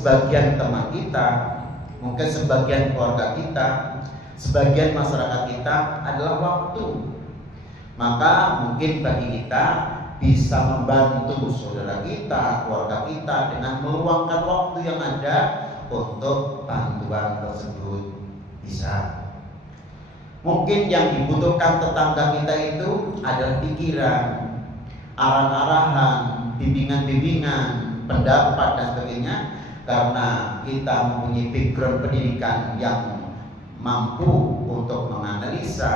sebagian teman kita, mungkin sebagian keluarga kita, sebagian masyarakat kita adalah waktu. Maka mungkin bagi kita bisa membantu saudara kita, keluarga kita dengan meluangkan waktu yang ada untuk bantuan tersebut. Bisa. Mungkin yang dibutuhkan tetangga kita itu adalah pikiran, arahan-arahan, bimbingan-bimbingan, pendapat dan sebagainya. Karena kita mempunyai background pendidikan yang mampu untuk menganalisa,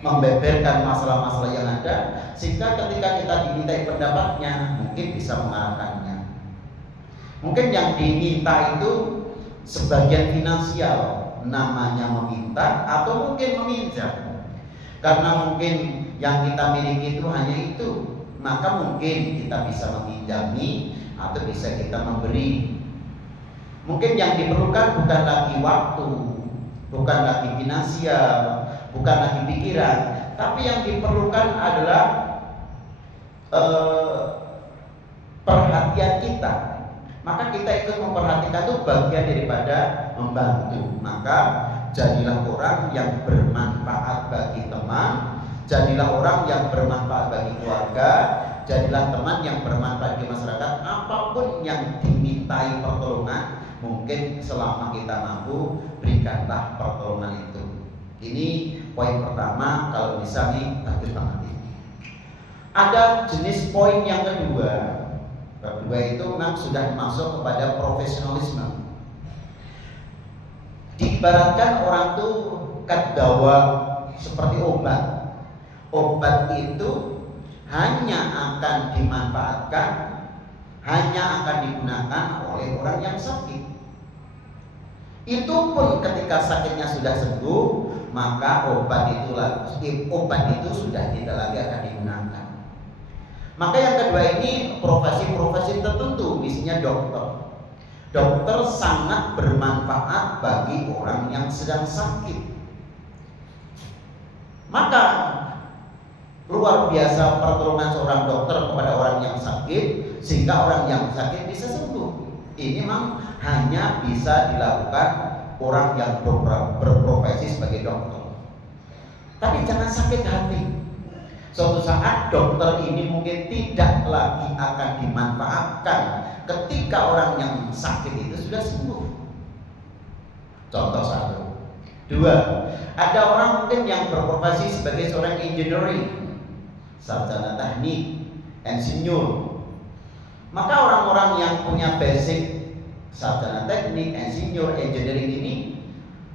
membeberkan masalah-masalah yang ada, sehingga ketika kita dimintai pendapatnya mungkin bisa mengarahkannya. Mungkin yang diminta itu sebagian finansial, namanya meminta, atau mungkin meminjam. Karena mungkin yang kita miliki itu hanya itu, maka mungkin kita bisa meminjami atau bisa kita memberi. Mungkin yang diperlukan bukan lagi waktu, bukan lagi finansial, bukan lagi pikiran, tapi yang diperlukan adalah perhatian kita. Maka kita ikut memperhatikan itu bagian daripada membantu. Maka jadilah orang yang bermanfaat bagi teman, jadilah orang yang bermanfaat bagi keluarga, jadilah teman yang bermanfaat bagi masyarakat. Apapun yang dimintai pertolongan, mungkin selama kita mampu, berikanlah pertolongan itu. Ini poin pertama, kalau bisa nih bagus banget ini. Ada jenis poin yang kedua. Kedua itu memang sudah masuk kepada profesionalisme. Diibaratkan orang tuh kadawa seperti obat. Obat itu hanya akan dimanfaatkan, hanya akan digunakan oleh orang yang sakit. Itu pun ketika sakitnya sudah sembuh, maka obat itu sudah tidak lagi akan digunakan. Maka yang kedua ini profesi-profesi tertentu, misalnya dokter. Dokter sangat bermanfaat bagi orang yang sedang sakit. Maka luar biasa pertolongan seorang dokter kepada orang yang sakit, sehingga orang yang sakit bisa sembuh. Ini memang hanya bisa dilakukan orang yang berprofesi sebagai dokter. Tapi jangan sakit hati. Suatu saat dokter ini mungkin tidak lagi akan dimanfaatkan ketika orang yang sakit itu sudah sembuh. Contoh satu. Dua, ada orang mungkin yang berprofesi sebagai seorang engineering, sarjana teknik, insinyur. Maka orang-orang yang punya basic sarjana teknik, insinyur, engineering ini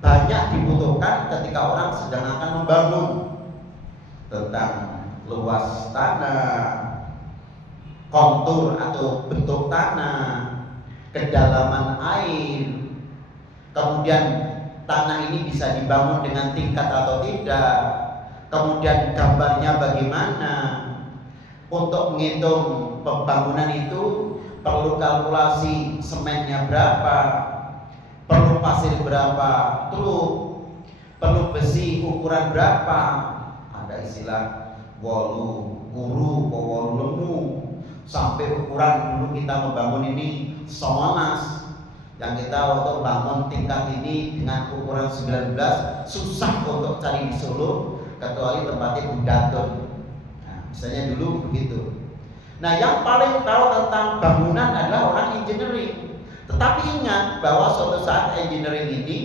banyak dibutuhkan ketika orang sedang akan membangun tentang luas tanah, kontur atau bentuk tanah, kedalaman air, kemudian tanah ini bisa dibangun dengan tingkat atau tidak, kemudian gambarnya bagaimana. Untuk menghitung pembangunan itu perlu kalkulasi semennya berapa, perlu pasir berapa truk, perlu besi ukuran berapa. Ada istilah wolu, kuru, wolu lemu, sampai ukuran dulu kita membangun ini somanas. Yang kita untuk bangun tingkat ini dengan ukuran 19 susah untuk cari di Solo, kecuali tempatnya Budaton. Nah, misalnya dulu begitu. Nah, yang paling tahu tentang bangunan adalah orang engineering. Tetapi ingat bahwa suatu saat engineering ini,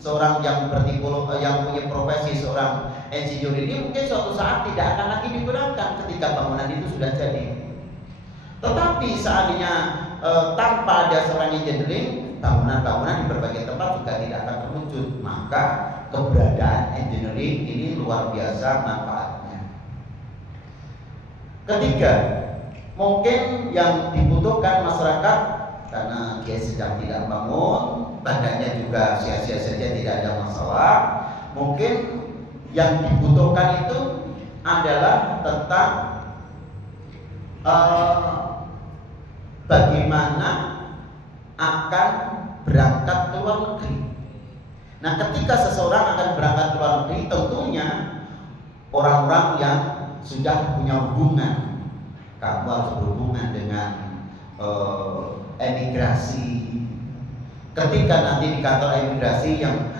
seorang yang punya profesi seorang insinyur ini mungkin suatu saat tidak akan lagi digunakan ketika bangunan itu sudah jadi. Tetapi seandainya tanpa ada seorang engineering, bangunan-bangunan di berbagai tempat juga tidak akan terwujud. Maka keberadaan engineering ini luar biasa manfaatnya. Ketiga, mungkin yang dibutuhkan masyarakat karena dia sedang tidak bangun, badannya juga sia-sia saja, tidak ada masalah. Mungkin yang dibutuhkan itu adalah tentang bagaimana akan berangkat ke luar negeri. Nah, ketika seseorang akan berangkat ke luar negeri, tentunya orang-orang yang sudah punya hubungan, kamu harus berhubungan dengan imigrasi. Ketika nanti di kantor imigrasi yang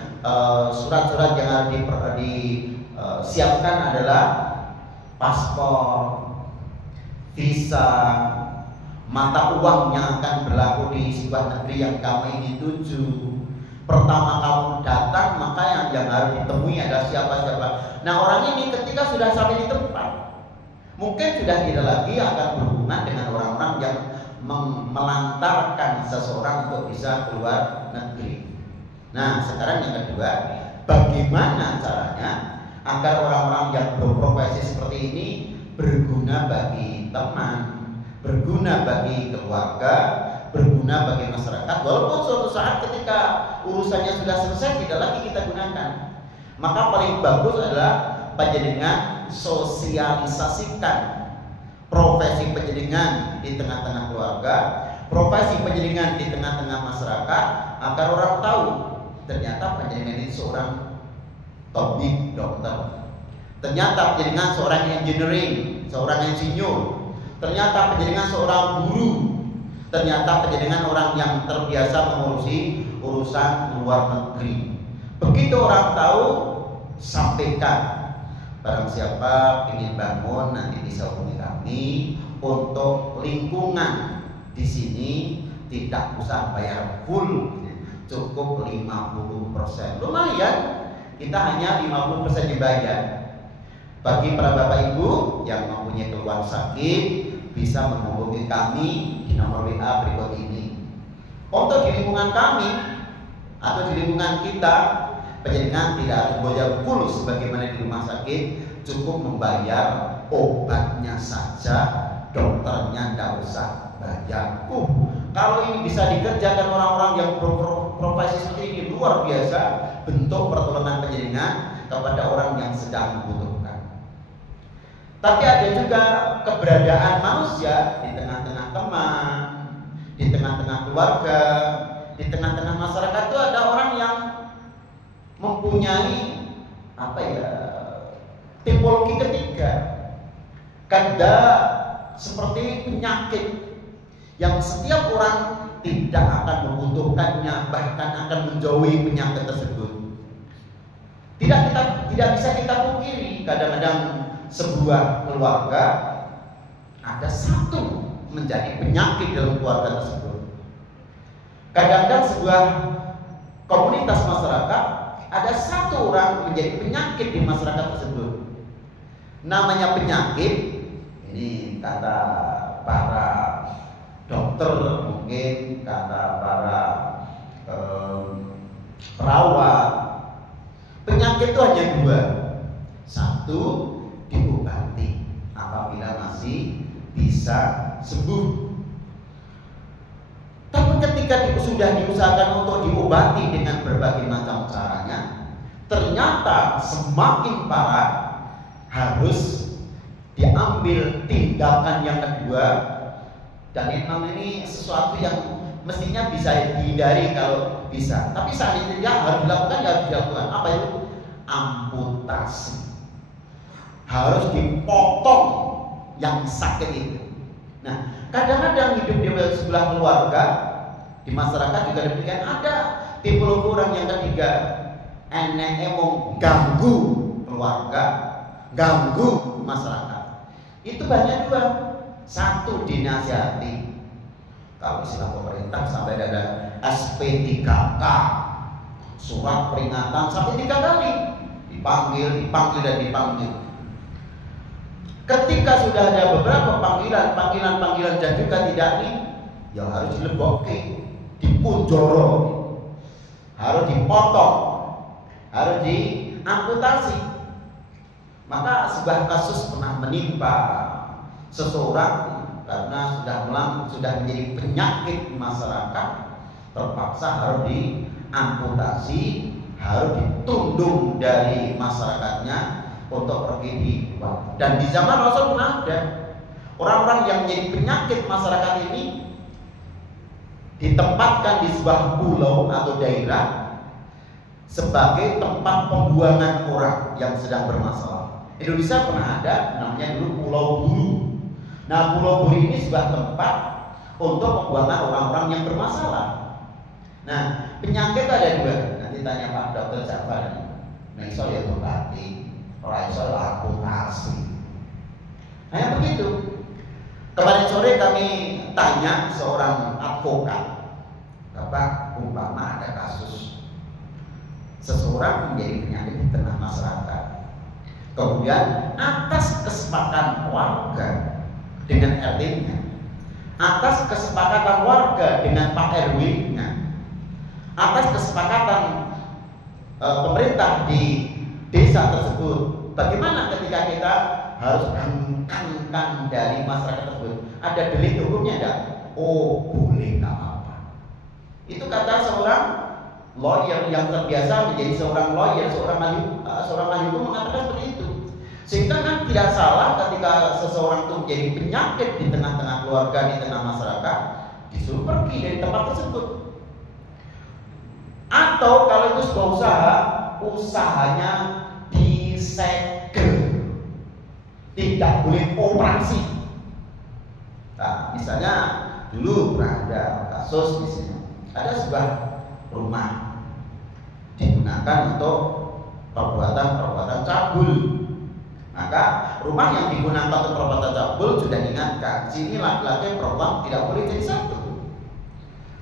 surat-surat yang harus disiapkan adalah paspor, visa, mata uang yang akan berlaku di sebuah negeri yang kamu ingin tuju. Pertama kamu datang, maka yang harus ditemui adalah siapa-siapa. Nah, orang ini ketika sudah sampai di tempat, mungkin sudah tidak lagi akan berhubungan dengan orang-orang yang melantarkan seseorang untuk bisa keluar negeri. Nah, sekarang yang kedua, bagaimana caranya agar orang-orang yang berprofesi seperti ini berguna bagi teman, berguna bagi keluarga, berguna bagi masyarakat, walaupun suatu saat ketika urusannya sudah selesai tidak lagi kita gunakan. Maka paling bagus adalah panjenengan sosialisasikan profesi panjenengan di tengah-tengah keluarga, profesi panjenengan di tengah-tengah masyarakat, agar orang tahu ternyata panjenengan ini seorang tabib, dokter. Ternyata panjenengan seorang engineering, seorang insinyur. Ternyata panjenengan seorang guru. Ternyata panjenengan orang yang terbiasa mengurusi urusan luar negeri. Begitu orang tahu, sampaikan. Barang siapa ingin bangun nanti bisa hubungi kami. Untuk lingkungan di sini tidak usah bayar full, cukup 50%. Lumayan, kita hanya 50% dibayar. Bagi para bapak ibu yang mempunyai keluhan sakit, bisa menghubungi kami di nomor WA berikut ini. Untuk di lingkungan kami atau di lingkungan kita, panjenengan tidak harus bayar full sebagaimana di rumah sakit, cukup membayar obatnya saja, dokternya tidak usah bayar. Kalau ini bisa dikerjakan orang-orang yang berprofesi seperti ini, luar biasa bentuk pertolongan panjenengan kepada orang yang sedang membutuhkan. Tapi ada juga keberadaan manusia di tengah-tengah teman, di tengah-tengah keluarga, di tengah-tengah masyarakat itu ada orang yang mempunyai tipologi ketiga. Kada seperti penyakit yang setiap orang tidak akan membutuhkannya, bahkan akan menjauhi penyakit tersebut. Tidak bisa kita pungkiri, kadang-kadang sebuah keluarga ada satu menjadi penyakit dalam keluarga tersebut. Kadang-kadang sebuah komunitas masyarakat ada satu orang menjadi penyakit di masyarakat tersebut. Namanya penyakit, ini kata para dokter, mungkin kata para perawat, penyakit itu hanya dua. Satu, diobati apabila masih bisa sembuh. Tapi ketika sudah diusahakan untuk diobati dengan berbagai macam caranya, ternyata semakin parah, harus diambil tindakan yang kedua. Dan ini sesuatu yang mestinya bisa dihindari kalau bisa, tapi seandainya harus dilakukan, ya harus dilakukan. Apa itu? Amputasi. Harus dipotong yang sakit itu. Nah, kadang-kadang hidup di sebelah keluarga, di masyarakat juga demikian. Ada tipologi orang yang ketiga, emong ganggu keluarga, ganggu masyarakat. Itu banyak dua. Satu, dinasihati. Kalau istilah pemerintah sampai ada SP3K, surat peringatan sampai 3 kali, dipanggil dan dipanggil. Ketika sudah ada beberapa panggilan dan juga tidak ini, ya harus dilebokke, dipunjoro, harus dipotong, harus diamputasi. Maka sebuah kasus pernah menimpa seseorang karena sudah menjadi penyakit masyarakat, terpaksa harus diamputasi, harus ditundung dari masyarakatnya untuk pergi di luar. Dan di zaman Rasul pun ada orang-orang yang menjadi penyakit masyarakat ini ditempatkan di sebuah pulau atau daerah sebagai tempat pembuangan orang yang sedang bermasalah. Indonesia pernah ada namanya dulu Pulau Buru. Nah, Pulau Buru ini sebuah tempat untuk pembuangan orang-orang yang bermasalah. Nah, penyakit ada dua. Nanti tanya Pak Dokter Jafar. Iso ya tobati, ora iso amputasi. Nah, begitu. Kemarin sore kami tanya seorang advokat, Bapak, umpama ada kasus seseorang menjadi penyakit di tengah masyarakat, kemudian atas kesepakatan warga dengan RT-nya, atas kesepakatan warga dengan Pak RW-nya, atas kesepakatan pemerintah di desa tersebut, bagaimana ketika kita harus hengkangkan dari masyarakat tersebut? Ada delik hukumnya enggak? Oh, boleh, enggak apa-apa. Itu kata seorang lawyer yang terbiasa menjadi seorang lawyer, seorang ahli hukum mengatakan seperti itu. Sehingga kan tidak salah ketika seseorang itu menjadi penyakit di tengah-tengah keluarga, di tengah masyarakat, disuruh pergi dari tempat tersebut. Atau kalau itu sebuah usaha, usahanya disegel, tidak boleh operasi. Nah, misalnya dulu pernah ada kasus di sini, ada sebuah rumah digunakan untuk perbuatan cabul. Maka rumah yang digunakan untuk perbuatan cabul sudah diingatkan, sini laki-laki perempuan tidak boleh jadi satu.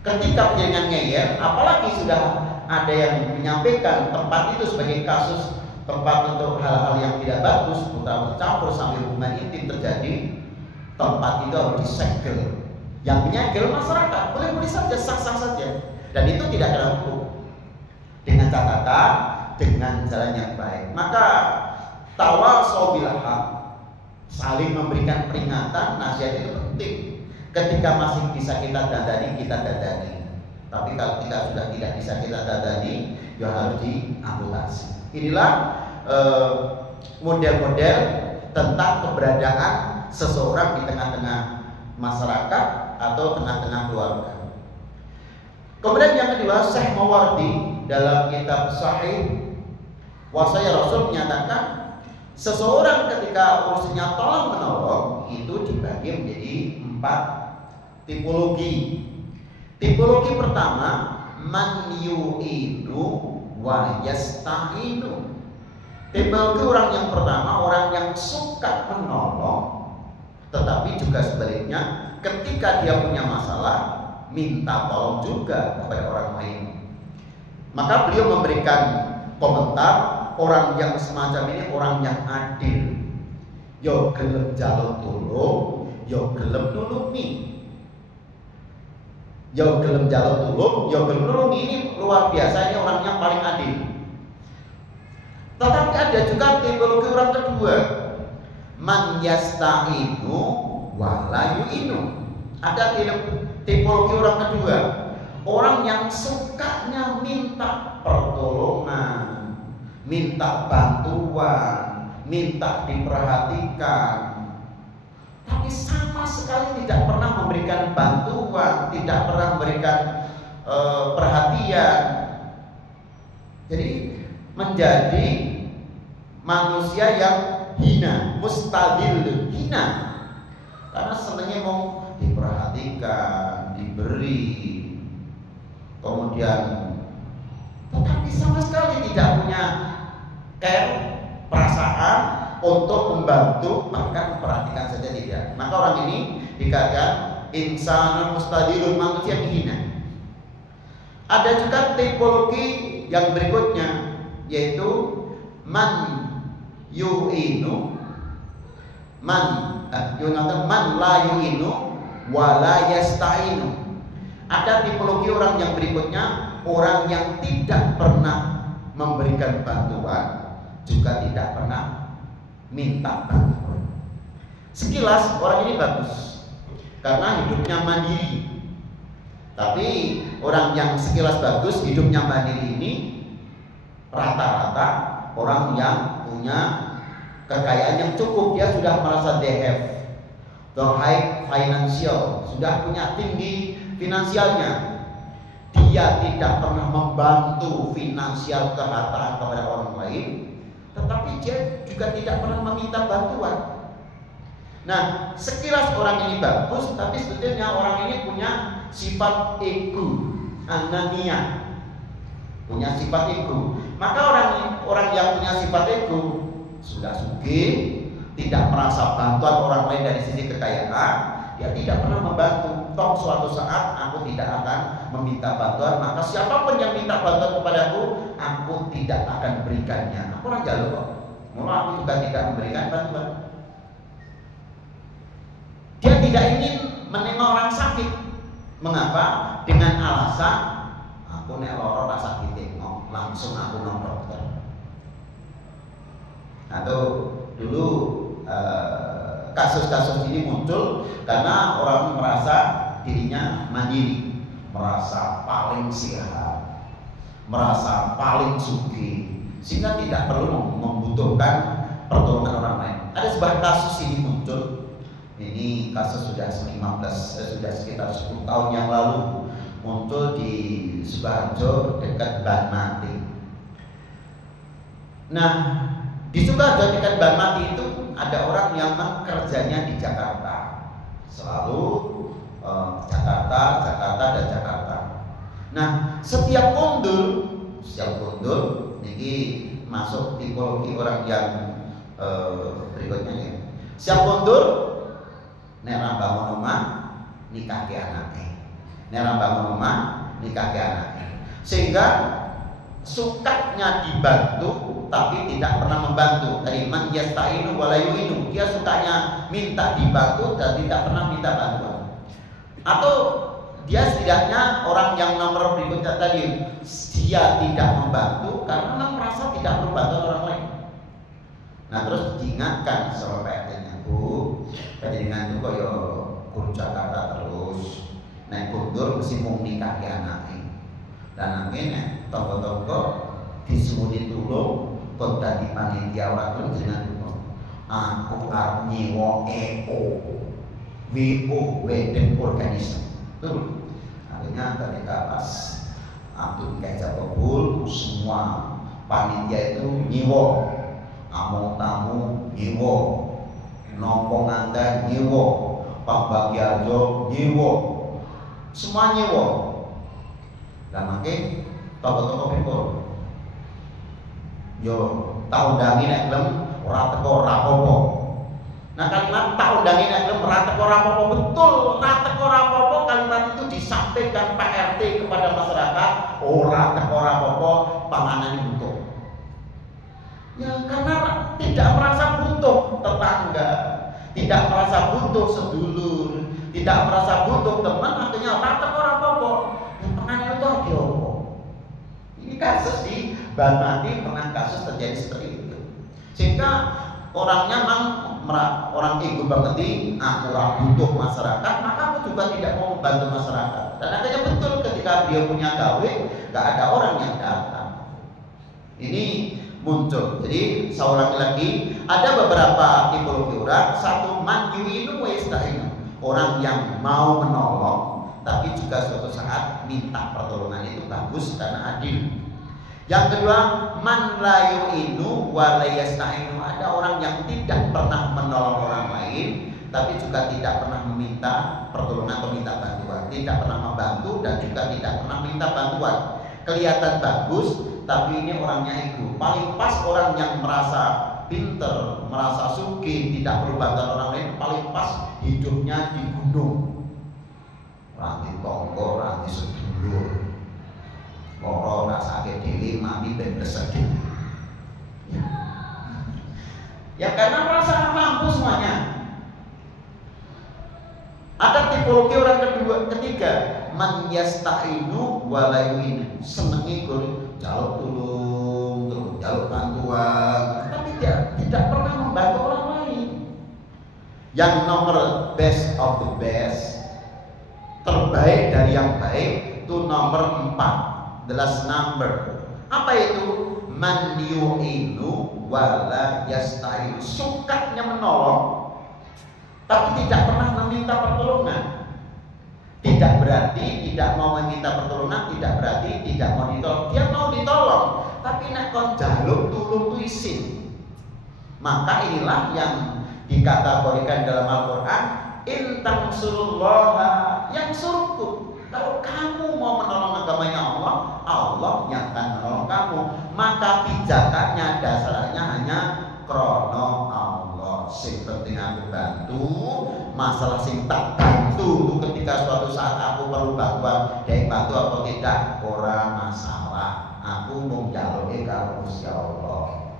Ketika penjaringan ngeyel, apalagi sudah ada yang menyampaikan tempat itu sebagai kasus tempat untuk hal-hal yang tidak bagus, terutama campur sampai hubungan intim terjadi, tempat itu harus disegel. Yang menyegel masyarakat, boleh-boleh saja, sah-sah saja, dan itu tidak ada hukum. Dengan catatan, dengan jalan yang baik. Maka tawasau bil haq, saling memberikan peringatan, nasihat itu penting. Ketika masih bisa kita dadani, kita dadani. Tapi kalau kita sudah tidak bisa kita dadani, ya harus diamputasi. Inilah model-model tentang keberadaan seseorang di tengah-tengah masyarakat atau tengah-tengah keluarga. Kemudian yang kedua, Syekh Mawardi dalam kitab Sahih Wasaya Rasul menyatakan seseorang ketika urusannya tolong menolong itu dibagi menjadi 4 tipologi. Tipologi pertama, man yu'inu wa yasta'inu. Tipologi orang yang pertama, orang yang suka menolong, tetapi juga sebaliknya ketika dia punya masalah minta tolong juga kepada orang lain. Maka beliau memberikan komentar, orang yang semacam ini orang yang adil. Yo gelem jaluk tulung, yo gelem nulungi. Yo gelem jaluk tulung, yo gelem nulungi, ini luar biasa, ini orang yang paling adil. Tetapi ada juga tipologi orang kedua, man yasta'inu wa la yu'inu. Ada tipologi orang kedua, orang yang sukanya minta pertolongan, minta bantuan, minta diperhatikan, tapi sama sekali tidak pernah memberikan bantuan, tidak pernah memberikan perhatian. Jadi menjadi manusia yang hina, mustadil, hina, karena sebenarnya mau diperhatikan, diberi, kemudian tetapi sama sekali tidak punya care, perasaan untuk membantu, bahkan memperhatikan saja tidak. Maka orang ini dikatakan insanul mustadilun, manusia yang hina. Ada juga tipologi yang berikutnya, yaitu man yu'inu, man la yu'inu wa la yasta'inu. Ada tipologi orang yang berikutnya, orang yang tidak pernah memberikan bantuan, juga tidak pernah minta bantuan. Sekilas orang ini bagus karena hidupnya mandiri. Tapi orang yang sekilas bagus hidupnya mandiri ini rata-rata orang yang punya kekayaan yang cukup. Dia sudah merasa they have the high financial, sudah punya tinggi finansialnya. Dia tidak pernah membantu finansial kehartaan kepada orang lain, tetapi dia juga tidak pernah meminta bantuan. Nah, sekilas orang ini bagus, tapi sebetulnya orang ini punya sifat ego, anania, punya sifat ego. Maka orang yang punya sifat ego sudah sugih, tidak merasa bantuan orang lain dari sisi kekayaan, dia tidak pernah membantu. Toh suatu saat aku tidak akan meminta bantuan, maka siapapun yang minta bantuan kepadaku, aku tidak akan berikannya. Aku orang jalur kok. Mula aku juga tidak memberikan bantuan. Dia tidak ingin menengok orang sakit. Mengapa? Dengan alasan aku nek loro tak sakit tengok, langsung aku nang dokter. Atau dulu kasus-kasus ini muncul karena orang merasa dirinya mandiri, merasa paling sehat, merasa paling sugih, sehingga tidak perlu membutuhkan pertolongan orang lain. Ada sebuah kasus ini muncul. Ini kasus sudah sekitar 10 tahun yang lalu, muncul di Sukoharjo dekat Banmati. Nah, di Sukoharjo dekat Banmati itu ada orang yang kerjanya di Jakarta, selalu Jakarta. Nah, setiap kondur ini masuk tipologi orang yang berikutnya ya. Siap kondur nek bangun omah nikah ke anake. Nek bangun omah nikah ke anake. Sehingga sukanya dibantu tapi tidak pernah membantu. Dari man yasta'inu wa la yu'inu. Dia sukanya minta dibantu dan tidak pernah minta bantuan. Atau dia setidaknya orang yang nomor berikutnya tadi, dia tidak membantu karena merasa tidak perlu bantuan orang lain. Nah, terus diingatkan sama PRT-nya, Bu, panjenengan itu kaya guru Jakarta terus, naik kundur mesti mau nikah ke anaknya. Dan akhirnya tonggo-tonggo disuruh ditulung, kok tadi panitia waktu dengan aku arep nyewa wedding organism. Tuh, akhirnya ketika pas aku kayak kabul, semua panitia itu nyewa. Among tamu nyewa, nompong anda nyewa, Pak Bagiarjo nyewa, semua nyewa. Dan makin toko-toko pikul, yo tahu dangi nek lem ora teko rapopo. Nah, kalimat tahu dangi nek lem ora teko rapopo, betul ora teko rapopo. Kalimat itu disampaikan Pak RT kepada masyarakat, ora teko rapopo, panganan butuh. Ya, karena tidak merasa butuh tetangga, tidak merasa butuh sedulur, tidak merasa butuh teman, akhirnya tak orang apa-apa. Yang pengen itu apa? Ini kasus di Banmati pernah kasus terjadi seperti itu. Sehingga orangnya memang orang ego banget, aku butuh masyarakat, maka aku juga tidak mau membantu masyarakat. Dan akhirnya betul ketika dia punya gawe, gak ada orang yang datang. Ini muncul. Jadi saya ulangi lagi, ada beberapa tipologi orang. Satu, man yu'inu wa yasta'inu, orang yang mau menolong tapi juga suatu saat minta pertolongan, itu bagus karena adil. Yang kedua, man la yu'inu wa la yasta'inu, ada orang yang tidak pernah menolong orang lain tapi juga tidak pernah meminta pertolongan atau minta bantuan, tidak pernah membantu dan juga tidak pernah minta bantuan. Kelihatan bagus, tapi ini orangnya ego. Paling pas orang yang merasa pinter, merasa sugih, tidak perlu bantuan orang lain, paling pas hidupnya di gunung. Ranti tonggo, ranti sedulur. Loro rasa sakit diri, mati ben bersedih. Ya karena merasa mampu semuanya. Ada tipologi orang ketiga, man yasta'inu wa la yu'inu, senengi jaluk tulung, terus jaluk bantuan, tapi tidak pernah membantu orang lain. Yang nomor best of the best, terbaik dari yang baik, itu nomor 4, the last number. Apa itu? Man yu'inu wa la yasta'inu, sukanya menolong tapi tidak pernah meminta pertolongan. Tidak berarti tidak mau meminta pertolongan, tidak berarti tidak mau ditolong. Dia mau ditolong, tapi nek kon jaluk tulung tu isin. Maka inilah yang dikategorikan dalam Al-Quran, in tansurullaha yansurkum. Kalau kamu mau menolong agamanya Allah, Allah yang akan menolong kamu. Maka pijakannya, dasarnya hanya krono Allah. Sing penting aku bantu, masalah sing tak bantu ketika suatu saat aku perlu bantuan, dia bantu atau tidak, ora masalah. Aku mau njaluke karo Gusti Allah.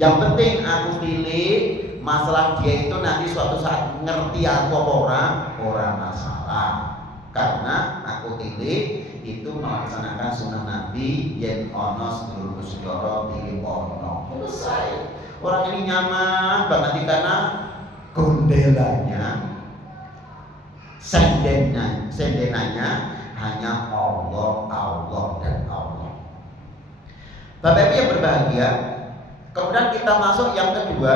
Yang penting aku pilih masalah dia itu nanti suatu saat ngerti aku apa ora masalah. Karena aku pilih itu melaksanakan sunnah Nabi yen ono sedulur saudara pilih ono. Selesai. Orang ini nyaman banget karena gondelanya, sendenanya hanya Allah, Allah dan Allah. Bapak Ibu yang berbahagia, kemudian kita masuk yang kedua,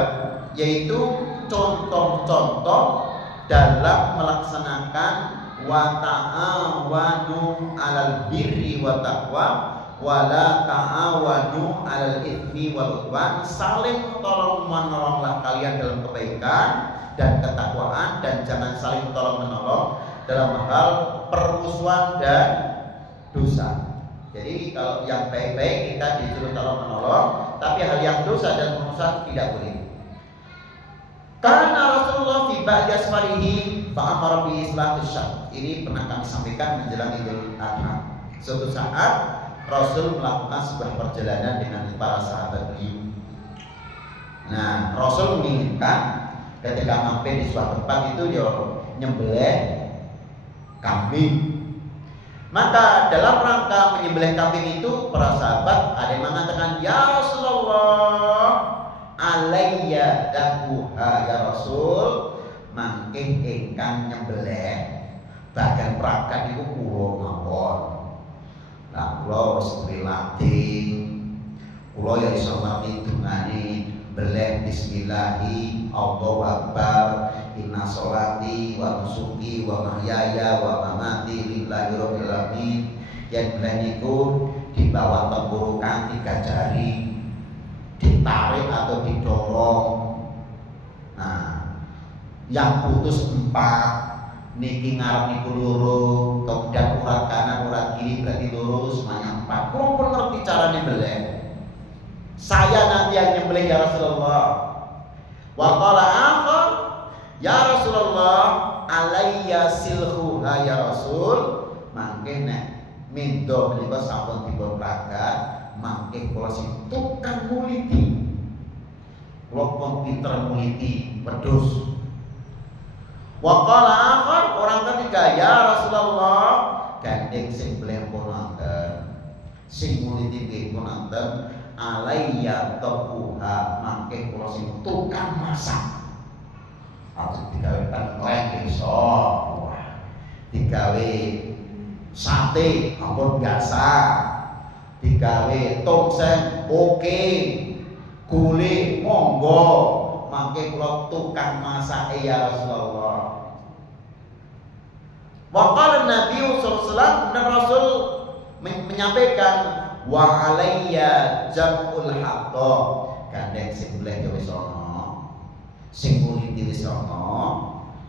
yaitu contoh-contoh dalam melaksanakan wa ta'awanu 'alal birri wa taqwa wa la ta'awanu 'alal itsmi wal 'udwan. Saling tolong-menolonglah kalian dalam kebaikan dan ketakwaan, dan jangan saling tolong-menolong dalam hal permusuhan dan dosa. Jadi kalau yang baik-baik kita disuruh tolong-menolong, tapi hal yang dosa dan permusuhan tidak boleh. Karena Rasulullah fi ba'di asfarihi fa'amara bi islahi syarr. Ini pernah kami sampaikan menjelang Idul Adha. Suatu saat Rasul melakukan sebuah perjalanan dengan para sahabat beliau. Nah, Rasul menginginkan ketika mampir di suatu tempat itu dia nyembelih kambing. Maka dalam rangka menyembelih kambing itu para sahabat ada yang mengatakan, ya Rasulullah, alayya dabuha ya Rasul, mangke ingkang nyembelih bagian perakat itu kula mawon. Lah kula wis latih, kula ya iso ngerti dungane beleh bismillahi Allahu akbar, inna sholati wa nusuki wa mahyaya wa mamati lillahi rabbil alamin. Yang beleh niku di bawah tenggorokan 3 jari, ditarik atau didorong. Nah, yang putus 4 niki ngarep niku loro, kemudian urat kanan urat kiri berarti loro, semuanya 4. Kok pun ngerti carane beleh. Saya nanti yang nyembelih ya Rasulullah. Wa qala akhar, ya Rasulullah, alayya silhuha ya Rasul. Mangke nek mindo menika sampun dipun pragat, mangke kula sing tukang nguliti. Kula pun pinter nguliti wedhus. Wa qala akhar, orang ketiga, ya Rasulullah, gandeng sing beleh pun wonten, sing nguliti pun wonten, alayya tabuha, mangke kula sing tukang masak. Atau digawe tengkleng iso, digawe sate ampun biasa, digawe tongseng oke, gulai monggo, mangke kula tukang masak ya Rasulullah. Waqala Nabi sallallahu alaihi wasallam, dan Rasul menyampaikan, wa alayya jam'ul hatta, gandeng sing beleh wis ana, sing nguliti wis ana,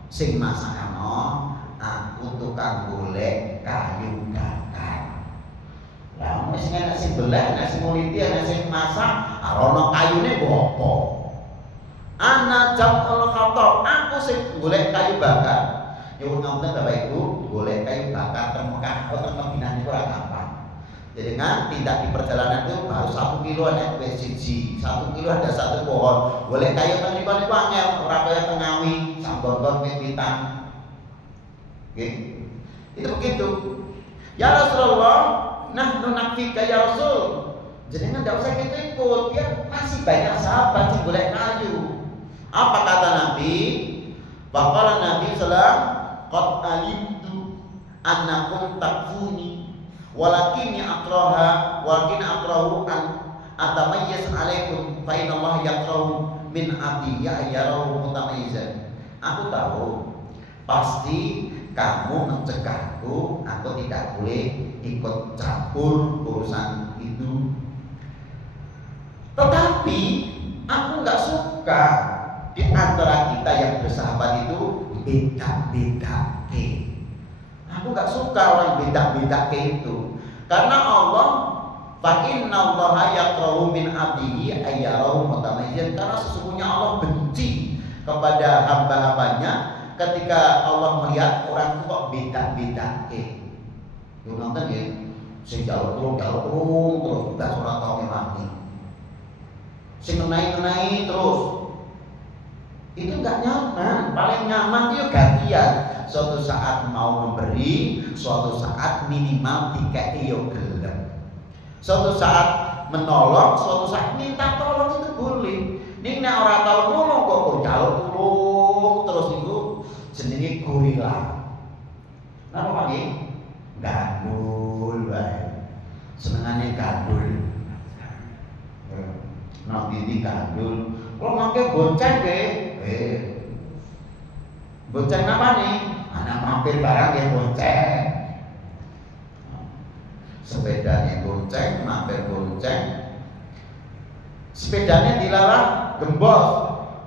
sing masak ana, aku tukang golek kayu bakar. Lah wis nek sing beleh, nek sing nguliti, nek sing masak, ana kayune apa? Ana jam'ul hatta, aku sing golek kayu bakar. Nyuwun ngapunten Bapak Ibu, golek kayu bakar teng Mekah atau teng Madinah niku ora gampang. Jadi kan tidak di perjalanan itu baru 1 kilo ada siji, 1 kilo ada 1 pohon. Boleh kayu teng niku niku angel, ora kaya teng Ngawi, sambon-sambon wit-witan. Oke. Itu begitu. Ya Rasulullah, nahnu nakfika ya Rasul. Jadi kan enggak usah kita ikut, dia masih banyak sahabat yang boleh kayu. Apa kata Nabi? Baqala Nabi sallallahu qad alimtu annakum takfuni walakin akrahu an atamayyaz alaikum fa inna Allah yakrahu min abdi ya'yaru mutamayyizan. Aku tahu pasti kamu mencegahku, aku tidak boleh ikut campur urusan itu. Tetapi aku nggak suka di antara kita yang bersahabat itu beda-beda ke. Aku gak suka orang beda-beda ke itu. Karena Allah fa innallaha yaqrahu min abdihi ayyarahu mutamayyizan. Karena sesungguhnya Allah benci kepada hamba-hambanya ketika Allah melihat orang itu kok beda-beda ke. Yo nonton ya, sing jaluk terus udah ora tau ngelani. Sing ngenai terus. Itu enggak nyaman. Paling nyaman itu gantian. Suatu saat mau memberi, suatu saat minimal dikei yo gelem. Suatu saat menolong, suatu saat minta tolong itu boleh. Ning nek ora tau nolong kok jaluk terus itu jenenge gorila. Napa Pak? Gandul wae. Senengane gandul. Nah, ini gandul. Kalau mangke bonceng nggih. Bonceng apa nih? Anak mampir barang ya bonceng. Sepedanya bonceng, mampir bonceng. Sepedanya dilarang gembos.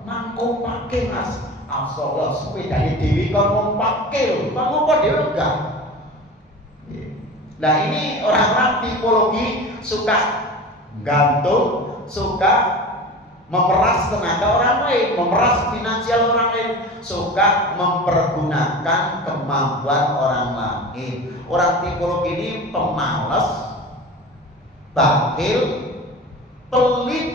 Mangko pake Mas. Astagfirullah, sepedanya dewi kon mau pake lho. Kamu kok dhewe enggak? Nah, ini orang-orang tipologi suka gantung, suka memeras tenaga orang lain, memeras finansial orang lain, suka mempergunakan kemampuan orang lain. Orang tipologi ini pemalas, bakhil, pelit.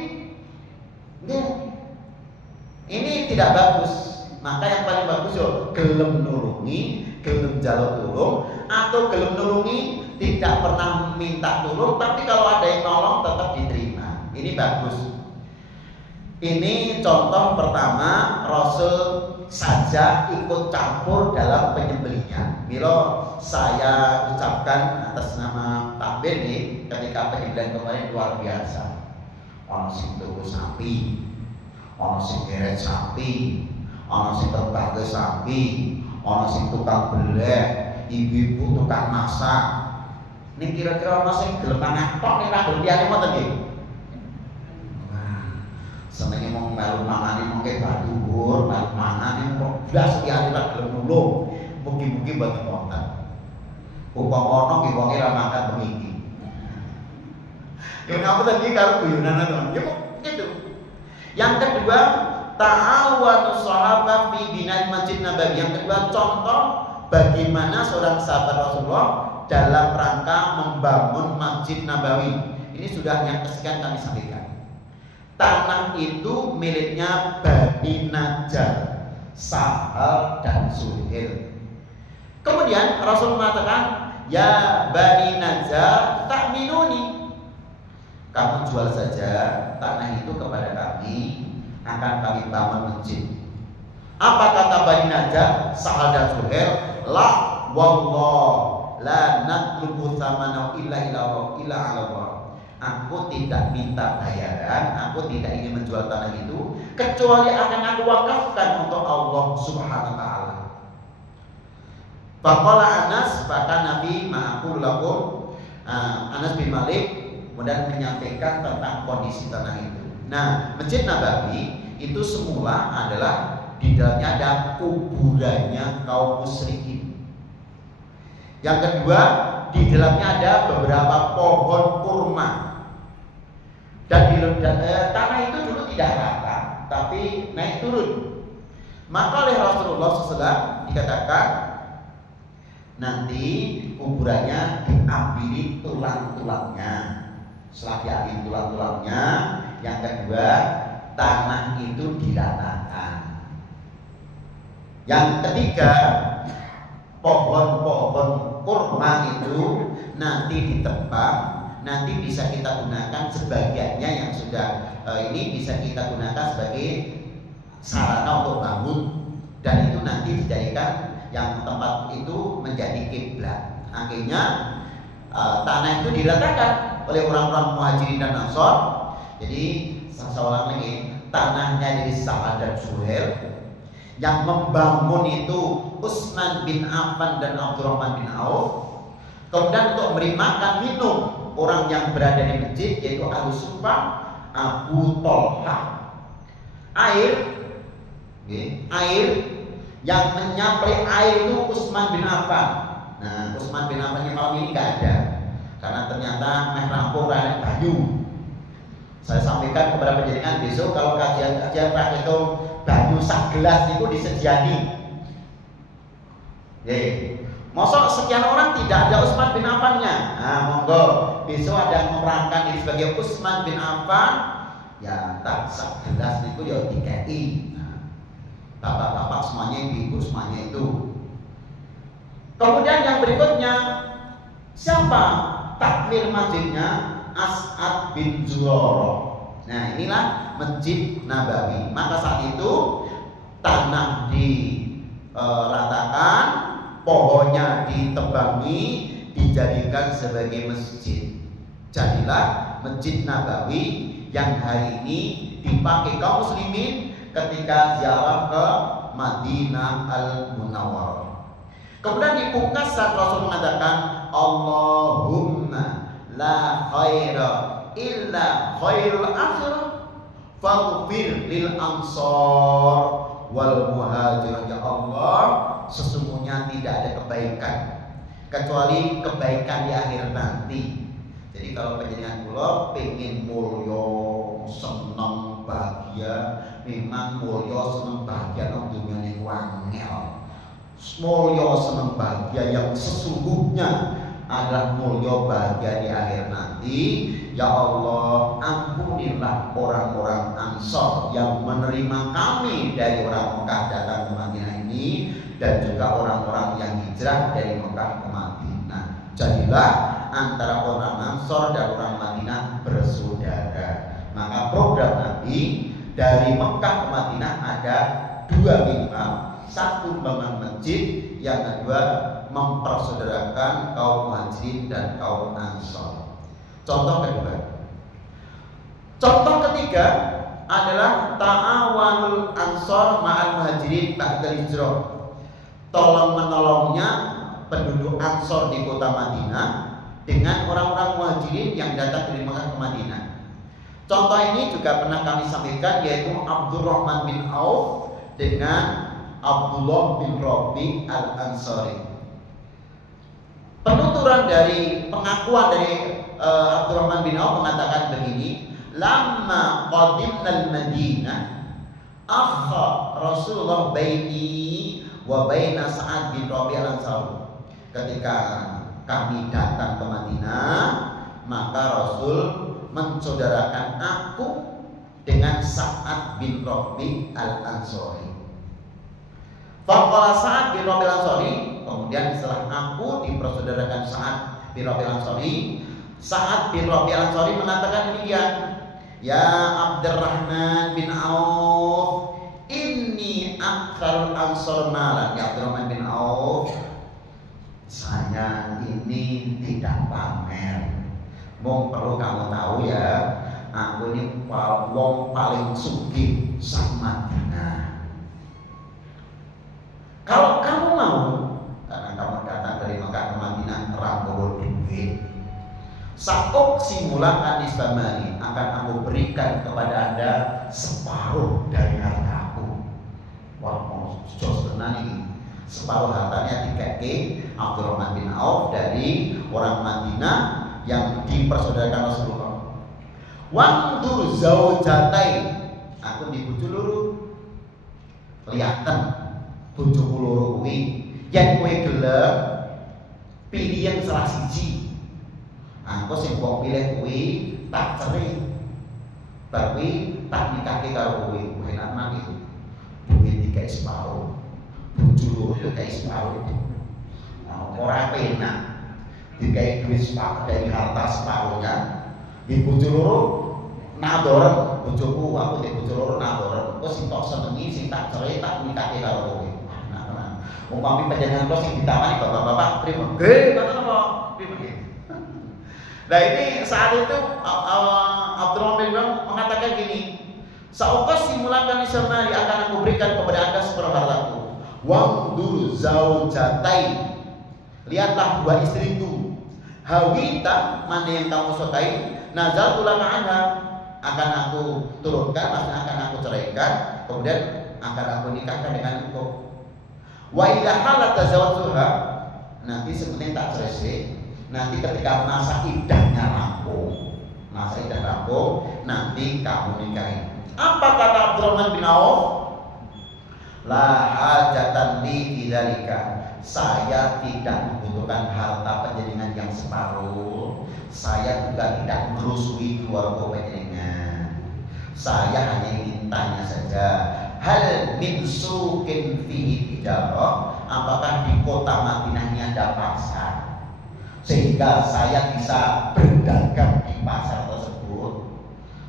Ini tidak bagus. Maka yang paling bagus yo gelem nulungi, gelem jaluk tulung, atau gelem nulungi tidak pernah minta tulung, tapi kalau ada yang nolong tetap diterima. Ini bagus. Ini contoh pertama, Rasul saja ikut campur dalam penyembelihan. Milo saya ucapkan atas nama takbir nih, ketika penyembelihan kemarin luar biasa. Ono sing tuku sapi, ono sing geret sapi, ono sing terbang sapi, ono sing tukang belek, ibu-ibu tukang masak. Ini kira-kira ono sing gelem mangan tok ning ra gelem liyane ngoten nggih. Senenge mau melu mangane mengke badur, melu mangane kok blas liyane ra gelem nulung. Mugi-mugi mboten wonten. Upama ono nggih wong ra makan bengi. Yo napa tadi karo guyonan teman. Ya kok gitu. Yang kedua, ta'awanus sahabat fi binai Masjid Nabawi. Yang kedua, contoh bagaimana seorang sahabat Rasulullah dalam rangka membangun Masjid Nabawi. Ini sudah yang kesekian kami sampaikan. Tanah itu miliknya Bani Najjar, Sahal dan Suhail. Kemudian Rasul mengatakan, ya Bani Najjar ta'minuni, kamu jual saja tanah itu kepada kami, akan kami bangun masjid. Apa kata Bani Najjar, Sahal dan Suhail? La wallah la natlubu thamana illa Allah. Aku tidak minta bayaran, aku tidak ingin menjual tanah itu kecuali akan aku wakafkan untuk Allah Subhanahu wa taala. Faqala Anas, maka Nabi ma'akul lakum, Anas bin Malik kemudian menyampaikan tentang kondisi tanah itu. Nah, Masjid Nabawi itu semula adalah di dalamnya ada kuburannya kaum musyrikin. Yang kedua, di dalamnya ada beberapa pohon kurma. Dan di tanah itu dulu tidak rata, tapi naik turun. Maka oleh Rasulullah SAW dikatakan, nanti kuburannya diambil tulang-tulangnya. Setelah diambil tulang-tulangnya, yang kedua tanah itu diratakan. Yang ketiga, pohon-pohon kurma itu nanti ditebang. Nanti bisa kita gunakan sebagiannya yang sudah ini bisa kita gunakan sebagai sarana untuk bangun, dan itu nanti dijadikan yang tempat itu menjadi kiblat. Akhirnya tanah itu diratakan oleh orang-orang Muhajirin dan Ansor. Jadi seorang lagi tanahnya dari Sa'ad dan Suhail. Yang membangun itu Utsman bin Affan dan Abdurrahman bin Auf. Kemudian untuk memberi makan minum orang yang berada di masjid, yaitu Abu Sufyan, Abu Tolha, air Air yang menyaplai air itu Utsman bin Affan. Nah, Utsman bin Affan malam ini nggak ada karena ternyata meh rampung rakyat banyu. Saya sampaikan kepada penjaringan besok kalau kajian praktikum banyu sak gelas itu disediani. Mosok sekian orang tidak ada Utsman bin Affannya. Nah, monggo besok ada yang memerankan diri sebagai Utsman bin Affan, ya tak sak gelas itu ya dikei. Bapak-bapak semuanya, ibu semuanya itu. Kemudian yang berikutnya, siapa takmir masjidnya? As'ad bin Zurarah. Nah, inilah Masjid Nabawi. Maka saat itu tanah diratakan, pohonnya ditebangi, dijadikan sebagai masjid. Jadilah Masjid Nabawi yang hari ini dipakai kaum muslimin ketika ziarah ke Madinah Al-Munawwarah. Kemudian di pungkasan Rasul mengatakan, Allahumma la khaira illa khairul akhirah faghfir lil ansar wal muhajirin. Ya Allah, sesungguhnya tidak ada kebaikan kecuali kebaikan di akhir nanti. Jadi kalau panjenengan kula pengen mulya, seneng, bahagia, memang mulya seneng bahagia nang dunya niku angel. Mulya seneng bahagia yang sesungguhnya adalah mulya bahagia di akhir nanti. Ya Allah, ampunilah orang-orang Ansor yang menerima kami dari orang Mekah datang ke Madinah ini, dan juga orang-orang yang hijrah dari Mekah ke Madinah. Jadilah antara orang Ansor dan orang Madinah bersaudara. Maka program Nabi dari Mekah ke Madinah ada dua mimbar. Satu membangun masjid, yang kedua mempersaudarakan kaum Muhajirin dan kaum Ansor. Contoh kedua. Contoh ketiga adalah ta'awanul Ansor ma'al Muhajirin ba'dal hijrah. Tolong menolongnya penduduk Ansor di kota Madinah dengan orang-orang Muhajirin yang datang dari Mekah ke Madinah. Contoh ini juga pernah kami sampaikan, yaitu Abdurrahman bin Auf dengan Abdullah bin Rabi al-Ansari. Penuturan dari pengakuan dari Abdurrahman bin Auf mengatakan begini, lamma qadimna al-Madinah akha Rasulullah baini wa baina Sa'ad bin Rabi al-Ansari. Ketika kami datang ke Madinah, maka Rasul mensaudarakan aku dengan Sa'ad bin Rabi al-Ansari. Faqala Sa'ad bin Rabi al-Ansari, kemudian setelah aku dipersaudarakan Sa'ad bin Rabi al-Ansari, Sa'ad bin Rabi al-Ansari mengatakan demikian, ya Abdurrahman bin Auf, inni aktsarul ansor malan. Ya Abdurrahman bin Auf, saya ini tidak pamer. Mong perlu kamu tahu ya, aku ini wong paling sugih sama Madinah. Kalau kamu mau, karena kamu datang dari Mekah ke Madinah, rambo duit, sakok simulakan istamani, akan aku berikan kepada Anda separuh dari hartaku. Wah, mau jos tenan ini. Separuh hartanya dikasih Abdurrahman bin Auf dari orang Madinah yang dipersaudarakan Rasulullah. Wangdur zaujatai, aku dibujuk luru, kelihatan bojoku loro kuwi, yen kowe gelem pilihan salah siji. Aku sing mbok pilih kuwi tak cerai. Tapi tak nikahke karo kowe, enak nang iki. Duit dikai separuh. Bojo loro yo dikai separuh. Nah, ora penak. Dikai duit separuh dari harta separuhnya. Di bojo loro nadoren, bojoku aku di bojo loro nadoren. Kok sing tok senengi sing tak cerai tak nikahke karo kowe. Umpami panjenengan kula sing ditawani bapak-bapak pripun? Nggih, ngoten apa? Pripun nggih? Nah, ini saat itu Abdurrahman bin Auf mengatakan gini, "Saukas simulakan isamari akan aku berikan kepada Anda separuh hartaku. Wangdur zaujatai. Lihatlah dua istriku. Hawita, mana yang kamu sukai, nazaltu laka anha, akan aku turunkan, maksudnya akan aku ceraikan. Kemudian akan aku nikahkan dengan engkau. Wa idza halat tazawwajha, nanti sebenarnya tak selesai. Nanti ketika masa iddahnya rampung, nanti kamu nikahi. Apa kata Abdurrahman bin Auf? La hajatan li bidzalika. Saya tidak membutuhkan harta panjenengan yang separuh. Saya juga tidak merusui keluarga panjenengan. Saya hanya ingin tanya saja, hal min suqin fihi tijarah, apakah di kota Madinah ini ada pasar sehingga saya bisa berdagang di pasar tersebut?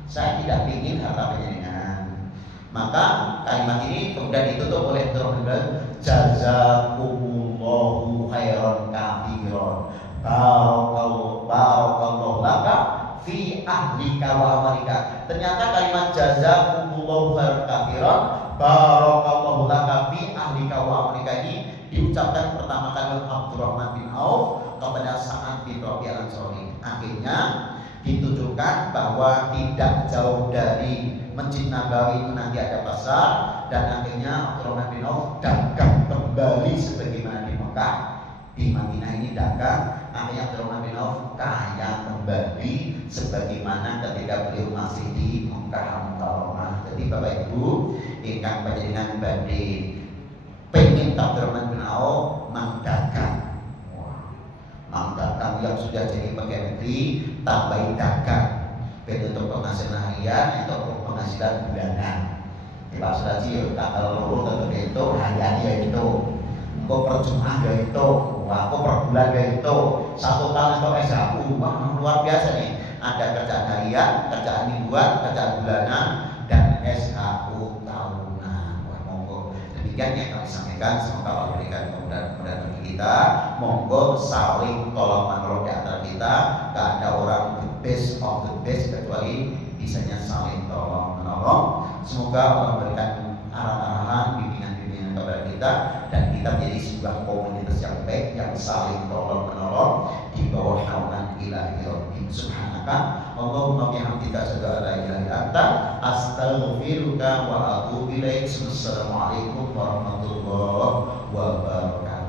Saya tidak ingin harta panjenengan. Maka kalimat ini kemudian ditutup oleh Abdurrahman, jazakumullahu khairan katsiran, barakallahu laka fi ahlika wa amalika. Ternyata kalimat jazakumullahu khairan katsiran, barakallahu laka fi ahlika wa amalika ini diucapkan pertama kali oleh Abdurrahman bin Auf kepada Sa'ad bin Rabi' al-Ansari. Akhirnya ditujukan bahwa tidak jauh dari Masjid Nabawi itu nanti ada pasar, dan akhirnya Abdurrahman bin Auf dagang kembali sebagaimana di Mekah. Di Madinah ini dagang, akhirnya Abdurrahman bin Auf kaya kembali sebagaimana ketika beliau masih di Mekah Mukarramah. Jadi Bapak Ibu, ingkang panjenengan badhe pengen Abdurrahman bin Auf mangdagang. Mangdagang yang sudah jadi pegawai negeri, tambahin dagang, baik untuk penghasilan harian atau penghasilan bulanan. Pak Suraji tanggal loro tentu itu harian ya itu, kok per Jumat ya itu, kok per bulan ya itu, 1 tahun itu SHU. Wah, luar biasa nih. Ada kerjaan harian, kerjaan mingguan, kerjaan bulanan, dan SHU tahunan. Wah, monggo. Demikian yang kami sampaikan, semoga Allah berikan kemudahan bagi kita. Monggo saling tolong menolong di antara kita. Gak ada orang the best of the best kecuali bisanya saling tolong menolong. Semoga Allah memberikan arahan-arahan, bimbingan-bimbingan kepada kita, dan kita menjadi sebuah komunitas yang baik yang saling tolong menolong di bawah naungan ilahi rabbih. Subhanaka Allahumma bihamdika asyhadu an la ilaha illa anta astaghfiruka wa atubu ilaik. Wassalamualaikum warahmatullahi wabarakatuh.